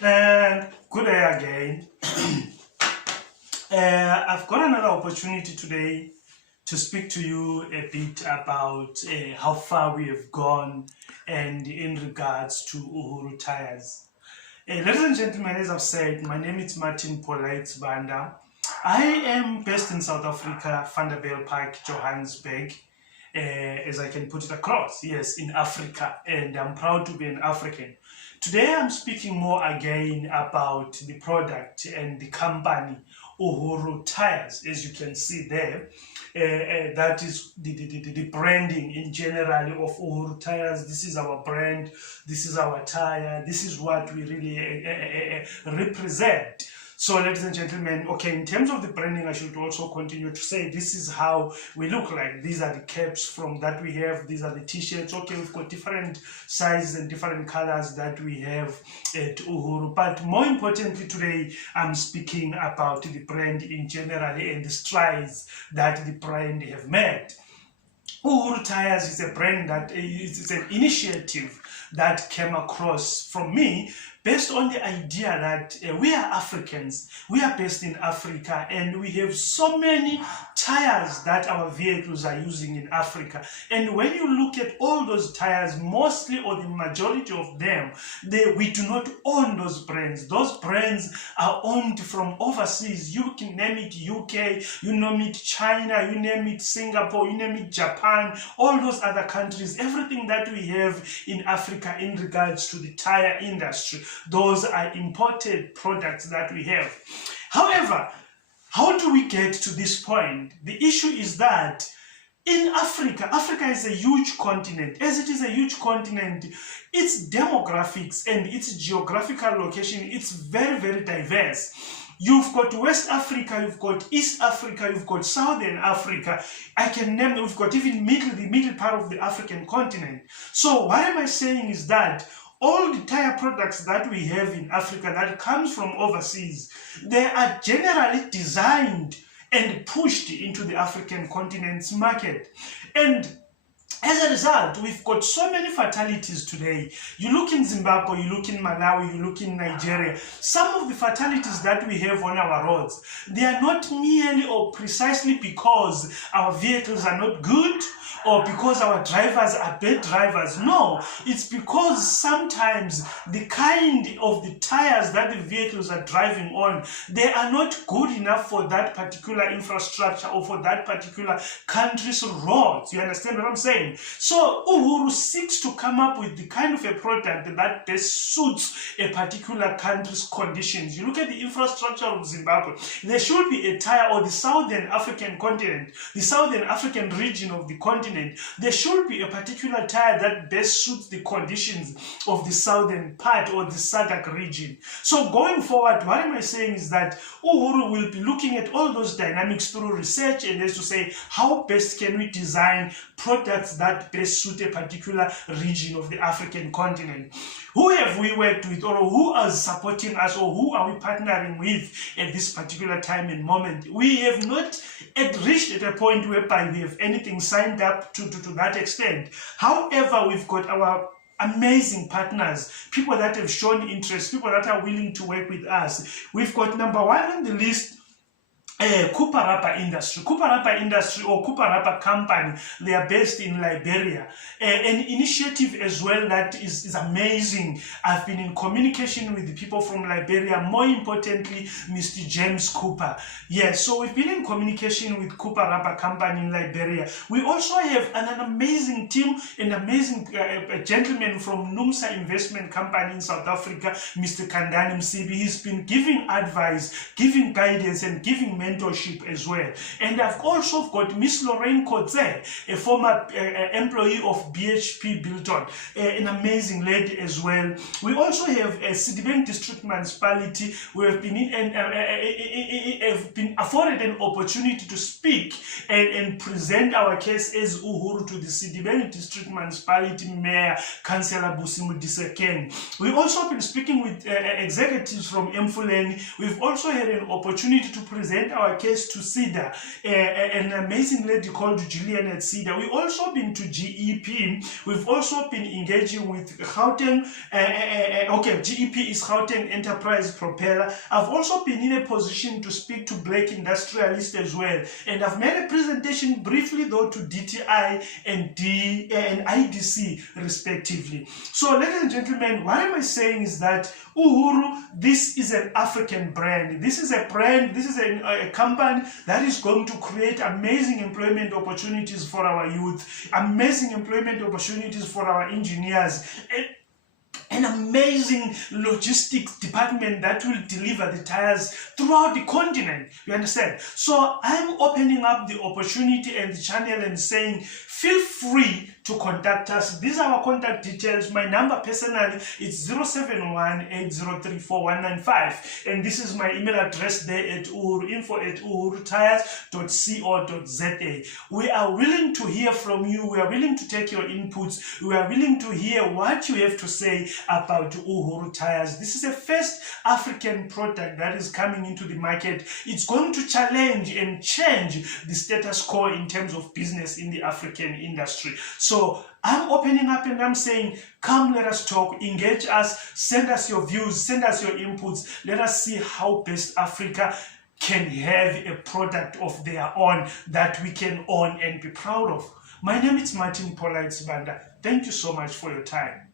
Good day again. I've got another opportunity today to speak to you a bit about how far we have gone and in regards to Uhuru Tyres. Ladies and gentlemen, as I've said, my name is Martin Polite Banda. I am based in South Africa, Vanderbilt Park, Johannesburg. As I can put it across, yes, in Africa, and I'm proud to be an African. Today I'm speaking more again about the product and the company Uhuru Tyres, as you can see there. That is the branding in general of Uhuru Tyres. This is our brand, this is our tire, this is what we really represent. So, ladies and gentlemen, okay, in terms of the branding, I should also continue to say this is how we look like. These are the caps from that we have. These are the t-shirts. Okay, we've got different sizes and different colors that we have at Uhuru. But more importantly today, I'm speaking about the brand in general and the strides that the brand have made. Uhuru Tyres is a brand that is an initiative that came across from me based on the idea that we are Africans, we are based in Africa, and we have so many tires that our vehicles are using in Africa. And when you look at all those tires, mostly or the majority of them, we do not own those brands. Those brands are owned from overseas. You can name it UK, you name it China, you name it Singapore, you name it Japan, all those other countries. Everything that we have in Africa in regards to the tire industry, those are imported products that we have. However, how do we get to this point? The issue is that in Africa, Africa is a huge continent. As it is a huge continent, its demographics and its geographical location, it's very, very diverse. You've got West Africa, you've got East Africa, you've got Southern Africa. I can name them. We've got even the middle part of the African continent. So what am I saying is that all the tire products that we have in Africa that comes from overseas, they are generally designed and pushed into the African continent's market. And as a result, we've got so many fatalities today. You look in Zimbabwe, you look in Malawi, you look in Nigeria. Some of the fatalities that we have on our roads, they are not merely or precisely because our vehicles are not good or because our drivers are bad drivers. No, it's because sometimes the kind of the tires that the vehicles are driving on, they are not good enough for that particular infrastructure or for that particular country's roads. You understand what I'm saying? So Uhuru seeks to come up with the kind of a product that best suits a particular country's conditions. You look at the infrastructure of Zimbabwe, there should be a tire, or the Southern African continent, the Southern African region of the continent, there should be a particular tire that best suits the conditions of the southern part or the SADC region. So going forward, what am I saying is that Uhuru will be looking at all those dynamics through research, and as to say, how best can we design products that best suit a particular region of the African continent. Who have we worked with, or who are supporting us, or who are we partnering with at this particular time and moment? We have not reached at a point whereby we have anything signed up to that extent. However, we've got our amazing partners, people that have shown interest, people that are willing to work with us. We've got number one on the list, Cooper Rubber Industry. Cooper Rubber Industry or Cooper Rubber Company, they are based in Liberia. An initiative as well that is amazing. I've been in communication with the people from Liberia, more importantly, Mr. James Cooper. Yes, so we've been in communication with Cooper Rubber Company in Liberia. We also have an amazing team, an amazing gentleman from NUMSA Investment Company in South Africa, Mr. Kandani Msibi. He's been giving advice, giving guidance, and giving mentorship as well. And I've also got Miss Lorraine Kotze, a former employee of BHP Bilton, an amazing lady as well. We also have a Citibank District Municipality. We have been have been afforded an opportunity to speak and present our case as Uhuru to the Citibank District Municipality Mayor, Councillor Busimu Disekeng. We've also been speaking with executives from Mfuleni. We've also had an opportunity to present our case to CEDA, an amazing lady called Julian at CEDA. We've also been to GEP. We've also been engaging with Gauteng. GEP is Gauteng Enterprise Propeller. I've also been in a position to speak to Black Industrialists as well. And I've made a presentation briefly though to DTI and IDC respectively. So ladies and gentlemen, what am I saying is that Uhuru, this is an African brand. This is a brand, this is a company that is going to create amazing employment opportunities for our youth, amazing employment opportunities for our engineers, an amazing logistics department that will deliver the tires throughout the continent. You understand? So I'm opening up the opportunity and the channel and saying, feel free to contact us. These are our contact details. My number personally is 071-8034-195, and this is my email address there at info@uhurutyres.co.za. We are willing to hear from you. We are willing to take your inputs. We are willing to hear what you have to say about Uhuru Tyres. This is the first African product that is coming into the market. It's going to challenge and change the status quo in terms of business in the African industry. So I'm opening up and I'm saying, come, let us talk, engage us, send us your views, send us your inputs. Let us see how best Africa can have a product of their own that we can own and be proud of. My name is Martin Polite Banda. Thank you so much for your time.